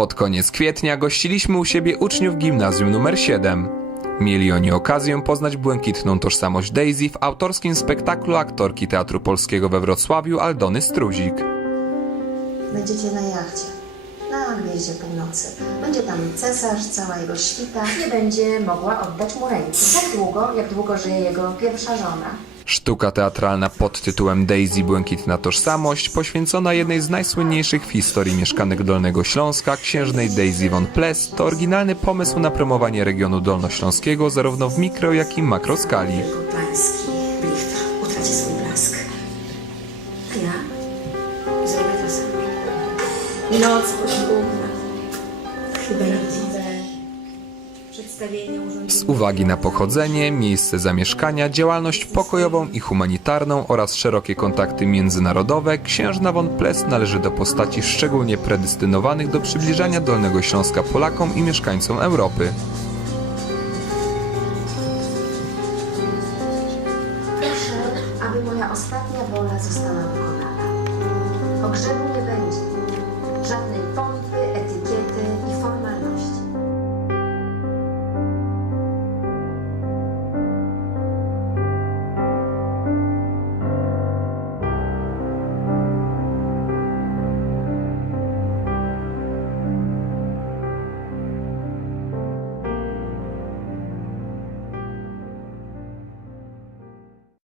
Pod koniec kwietnia gościliśmy u siebie uczniów gimnazjum numer 7. Mieli oni okazję poznać błękitną tożsamość Daisy w autorskim spektaklu aktorki Teatru Polskiego we Wrocławiu Aldony Struzik. Będziecie na jachcie, na Gwieździe Północy. Będzie tam cesarz, cała jego świta. Nie będzie mogła oddać mu ręki. Tak długo, jak długo żyje jego pierwsza żona. Sztuka teatralna pod tytułem Daisy Błękitna Tożsamość poświęcona jednej z najsłynniejszych w historii mieszkanek Dolnego Śląska, księżnej Daisy von Ples, to oryginalny pomysł na promowanie regionu dolnośląskiego zarówno w mikro, jak i makroskali. Pański utraci swój blask. A ja zrobię to samo. Noc poślubna. Chyba Z uwagi na pochodzenie, miejsce zamieszkania, działalność pokojową i humanitarną oraz szerokie kontakty międzynarodowe, księżna von Ples należy do postaci szczególnie predestynowanych do przybliżania Dolnego Śląska Polakom i mieszkańcom Europy. Proszę, aby moja ostatnia wola została wykonana. Pogrzebu